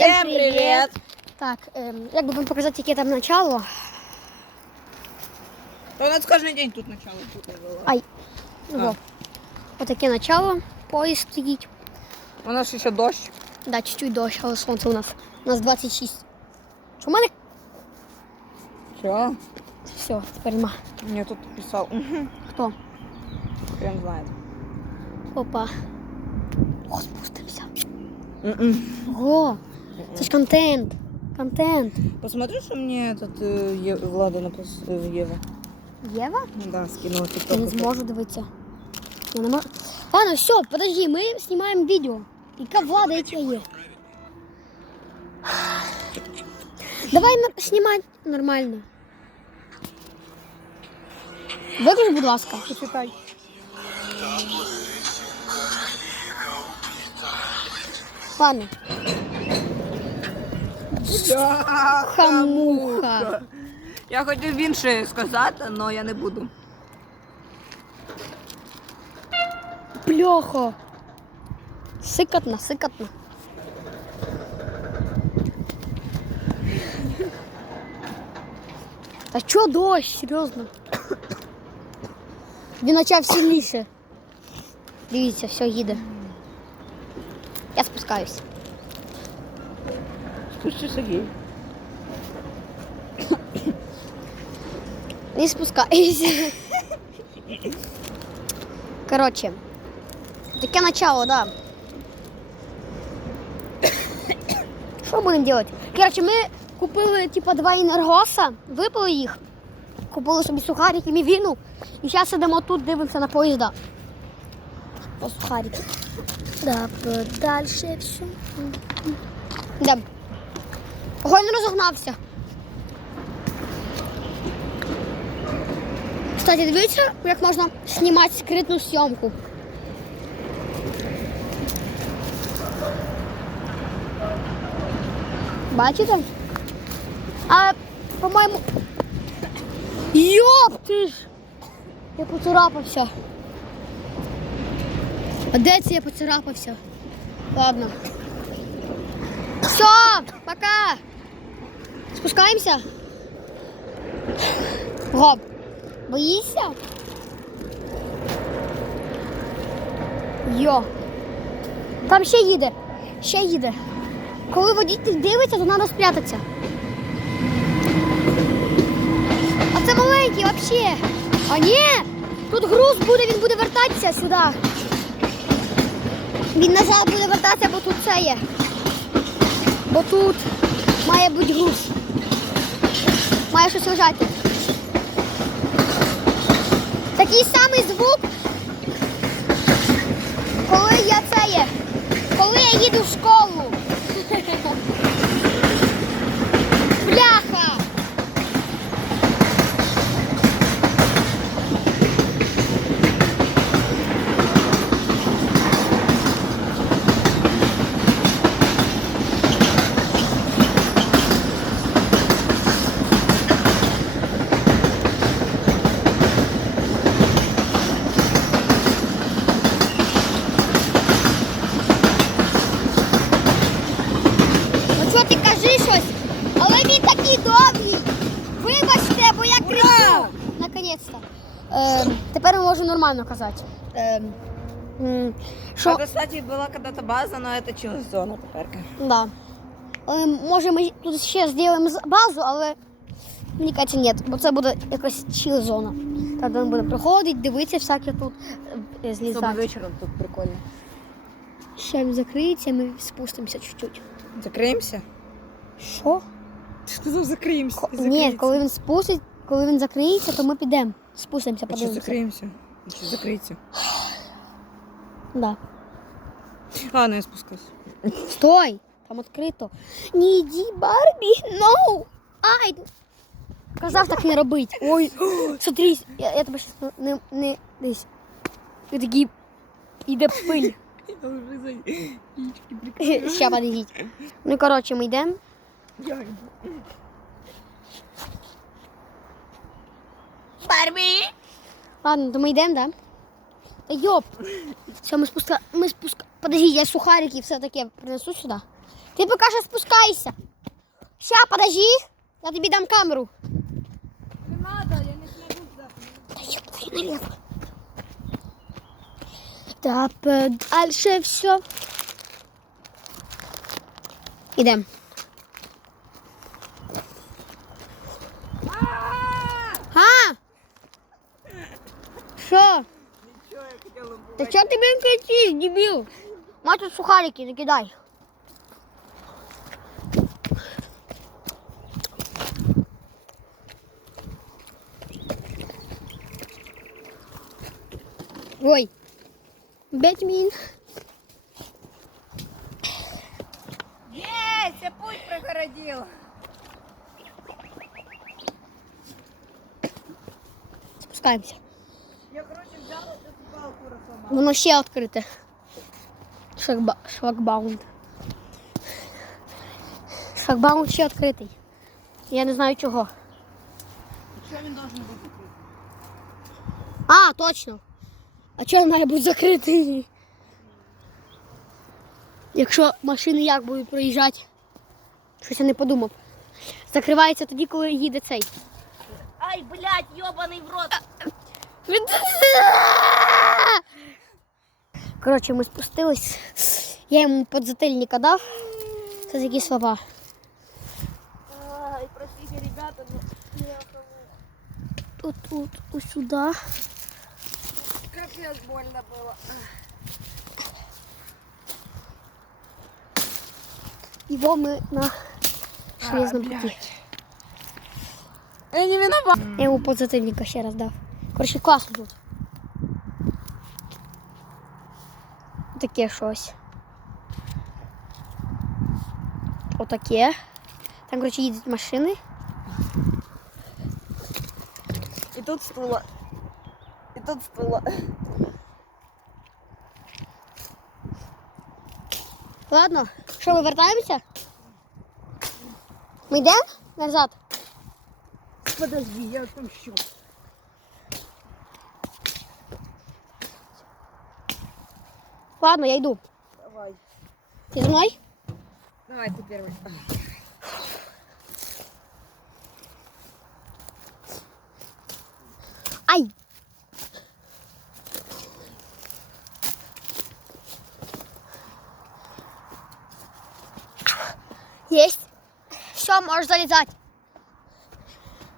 Всем привет! Так, ем, як би вам показати, яке там начало? То у нас кожен день тут начало тут було. Ай. А. во. Отаке начало. Поїзд стоїть. У нас ще дощ. Да, чуть-чуть дощ, але сонце у нас. У нас 26. Що в мене? Все, тепер нема. Мне тут писал. Хто? Хрен знает. Опа. О, спустимося. М-м. Ого. Це ж контент. Контент. Посмотри, что мне этот э, Е- Влада напис... э, Ева. Єва? Да, скинула Я тикток. не зможу дивитися. Я не можу. Ладно, все, подожди, ми знімаємо відео. Яка влада, яка є? Давай на- знімати нормально. Виключи, будь ласка. Почитай. Ладно. Хамуха. Я хотів інше сказати, але я не буду. Плохо. Сикотно, сикотно. Та чо дощ, серйозно? Він почав сильніше. Дивіться, все їде. Я спускаюсь. Спустишся гей. Не спускаюсь. Короче, таке начало, да. Що будемо робити? Короче, ми купили типа два енергоса, випили їх, купили собі сухарики, мівіну. І зараз сидимо тут, дивимося на поїзда. По сухарики. Да, дальше все. Да. Не розогнався. Кстати, дивіться, як можна знімати секретну зйомку. Бачите? А, по-моєму. Йоп ти ж! Я поцарапався. А де це я поцарапався? Ладно. Все, пока. Спускаємося. Гоп. Боїшся? Йо. Там ще їде. Ще їде. Коли водитель дивиться, то треба спрятатися. А це маленький взагалі. А ні! Тут груз буде, він буде вертатися сюди. Він назад буде вертатися, бо тут це є. Бо тут має бути груз. Має щось лежати. Такий самий звук, коли я це є, коли я їду в школу. Бляха! Ну що ти кажи щось? Але він такий добрий. Вибачте, бо я кричу Наконець-то. Ем, тепер ми можемо нормально казати. Ем, м, що, Что? кстати, была когда-то база, но это чего зона теперь. да. Е, може ми тут ще зробимо з- базу, але мені кажеться, ні, бо це буде якась чил зона. Там він буде приходити, дивитися всяке тут, е, Чтобы злізати. вечером тут прикольно. Ще він закриється, ми спустимося чуть-чуть. Закроемся? Що? Ты сказал, закроемся. Ні, коли він спустить, коли він закриється, то ми підемо. Спустимося, А подивимося. закроемся? А что закрыйте? Да. А, ну я спускаюсь. Стой! Там відкрито. Не йди, Барбі! No! Ай! Казав так не робить. Ой, смотри, я, я тебе щас не, не десь. І такий іде пиль. Я уже за яички Ще подивіть. Ну, коротше, ми йдемо. Я иду. Ладно, то ми йдемо, да? Та йоп! Все, ми спуска... Ми спуска... Подожди, я сухарики все таке принесу сюди. Ти поки що спускайся. Ща, подожди. Я тобі дам камеру. Не надо, я не смогу. Та я твою налево. Та подальше все. Ідем. А! Що? Ничего, я хотела бы... Та чого ти блин кричиш, дебіл? Ма тут сухарики, не кидай. Ой. Бетмін. Есть, я путь прогородил. Спускаємося. Я, короче, взяла эту палку сломала. Воно ще відкрите. Шлагба... Шлагбаум. Шлагбаум ще відкритий. Я не знаю чого. Что он должен быть закрыт? А, точно. А чого він має бути закритий? Якщо машини як будуть проїжджати? Щось я не подумав. Закривається тоді, коли їде цей. Ай, блядь, ебаный в рот. Коротше, ми спустились. Я йому подзатильника дав. Це такі слова. Ай, простите, ребята, но Тут, тут, ось сюди. капец больно было. Його ми на железному путі. Я не виноват. Я йому подзатильника ще раз дав. Коротше, класно тут. Таке щось. Отаке. Там, коротше, їдуть машини. И тут стула. И тут стула. Ладно, що ми вертаємося? Ми йдемо назад? Подожди, я отомщу. Ладно, я йду. Давай. Ти зі мною? Давай, ты первый. Ай! Есть. Все, можешь залезать.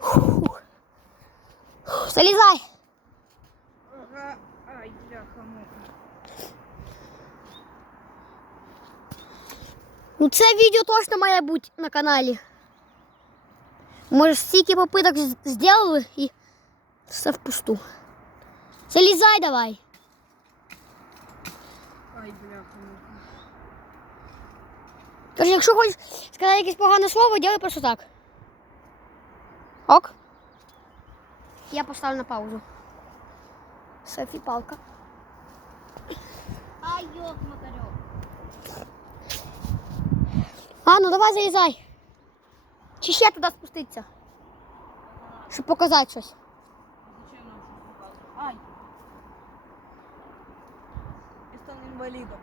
Фух. Залезай. Ага. Ай, бляха, муха. Ну це відео точно має бути на каналі. Може, стільки попиток з- зробили і все впусту. Залізай давай. Ай, бляха, муха. Тож, якщо хочеш сказати якесь погане слово, ділай просто так. Ок. Я поставлю на паузу. Софі палка. Ай, ёб, А, ну давай залізай. Чи ще туди спуститися? Щоб показати щось. Зачем нам показывать? Ай. Я стал инвалидом.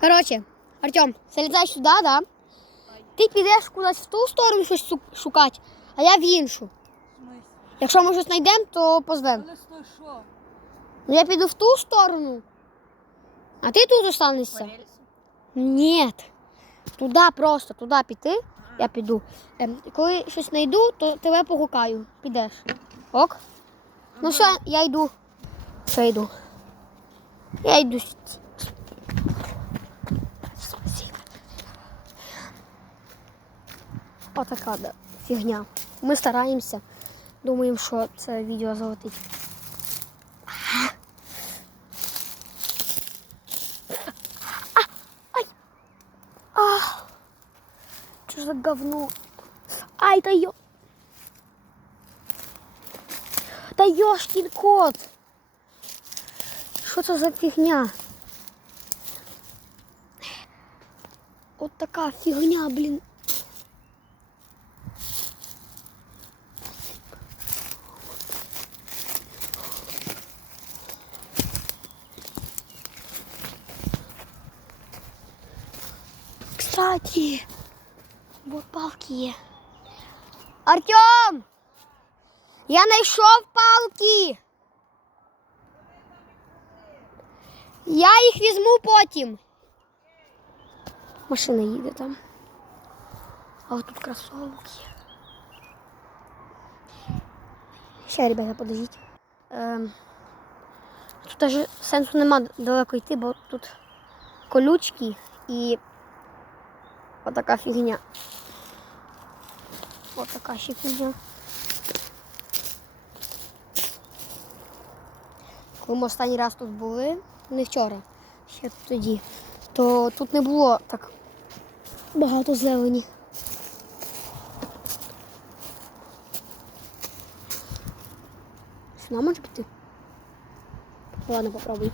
Коротше, Артем, залізай сюди, да? Ти підеш кудись в ту сторону щось шукати, а я в іншу. В? Якщо ми щось знайдемо, то позвемо. Але стой, що? Ну я піду в ту сторону, а ти тут останешся. рельсу? Ні. Туди просто, туди піти, я піду. Ем, коли щось знайду, то тебе погукаю. Підеш. Ок? Ну все, я йду. Все йду. Я йду. Отака фігня. Ми стараємося. Думаємо, що це відео залетить. Что за говно? Ай, да ё... Да ёшкин кот! Що це за фігня? От така фігня, блін. Кстати, Вот палки є. Артем! Я знайшов палки. Я їх візьму потім. Машина їде там. А от тут кросовки. Ще, ребята, подождіть. Ем, тут даже сенсу нема далеко йти, бо тут колючки і отака фігня. Ось така ще фігня. Коли ми останній раз тут були, не вчора, ще тоді, то тут не було так багато зелені. Сюди може піти? Ладно, попробуй.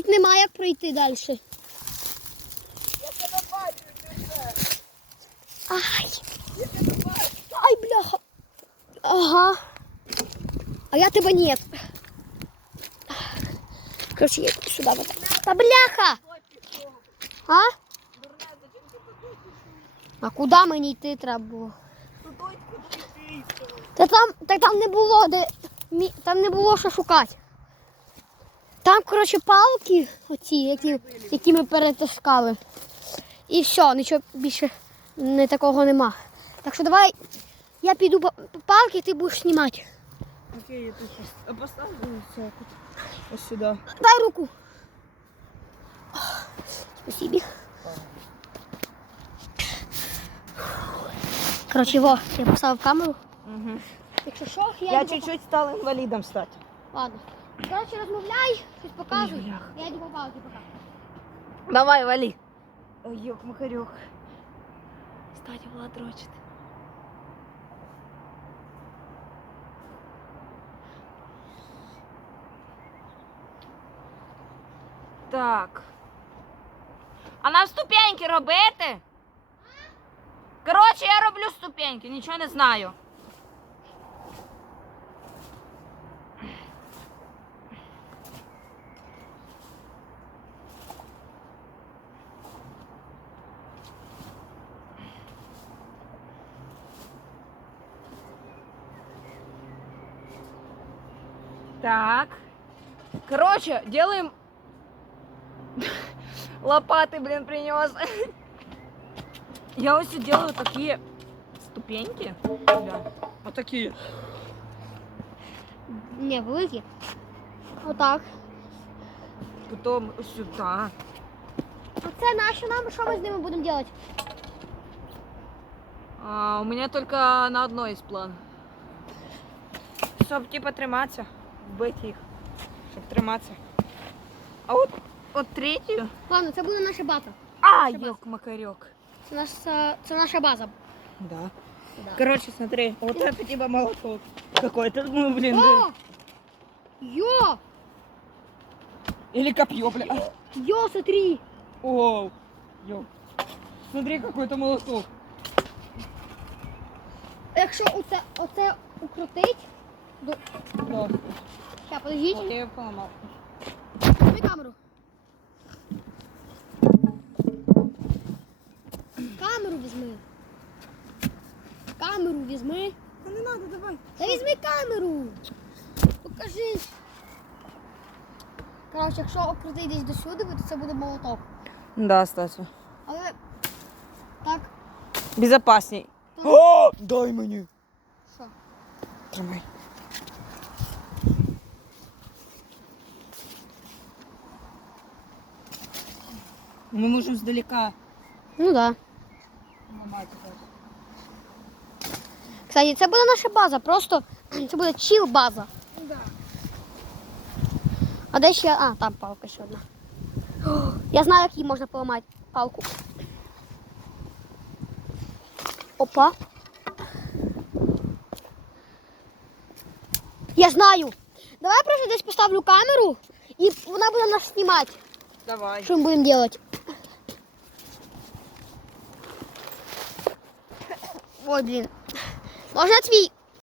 тут немає як пройти далі. Ай. Ай, бляха. Ага. А я тебе нет. Короче, я сюда вот. Та бляха. А? А куди мені йти треба було? Та там, та там не було, де, мі- там не було що шукати. Там, коротше, палки, оці, які, які ми перетискали. І все, нічого більше не такого нема. Так що давай я піду по палки, ти будеш знімати. Окей, я тут щас поставлю. Ось сюди. Дай руку. Спасибо. Коротше, во, я поставив камеру. Угу. Якщо що, я, Я чуть-чуть стал інвалідом стати. Ладно. Коротше, розмовляй, щось показуй. Ой. Я йду по палки пока. Давай, вали. Ой, йок, макарьок. Стать, Влад дрочит. Так. А нам ступеньки робити? Коротше, я роблю ступеньки, нічого не знаю. Так. Короче, делаем... Лопаты, блин, принес. Я вот делаю такие ступеньки. Да. Вот такие. Ні, великі. Отак. Потом сюда. Оце наші нам, що ми з ними будемо робити? А, у меня только на одно есть план. Щоб типа триматися, вбити їх. Щоб триматися. А от, от третю. Ладно, це буде наша база. А, Наша ёк, макарек. Це наша, це наша база. Да. Да. Короче, смотри, вот это типа молоток. Какой-то, ну, блин. О! Йо! Или копье, бля. Йо, смотри! Оу. Ёп. Смотри, какой-то молоток. Якщо оце, оце укрутить, до... Да. Ща, подождіть. Вот я ее поломал. Візьми камеру. Камеру візьми. Камеру візьми. Да не надо, давай. Та візьми камеру. Покажи. Коротше, якщо окрутий десь до сюди, то це буде молоток. Да, кстати. Але так, Безопасней. О, дай мені. що? Тримай. Мы можем сдалека Ну так. Да. ломать. Кстати, це буде наша база, просто це буде чіл база. Да. А де ще. А, там палка ще одна. Я знаю, як її можна поламати палку. Опа. Я знаю. Давай я просто десь поставлю камеру і вона буде нас знімати. Давай. Що ми будемо робити? Ой, блін. Можна твій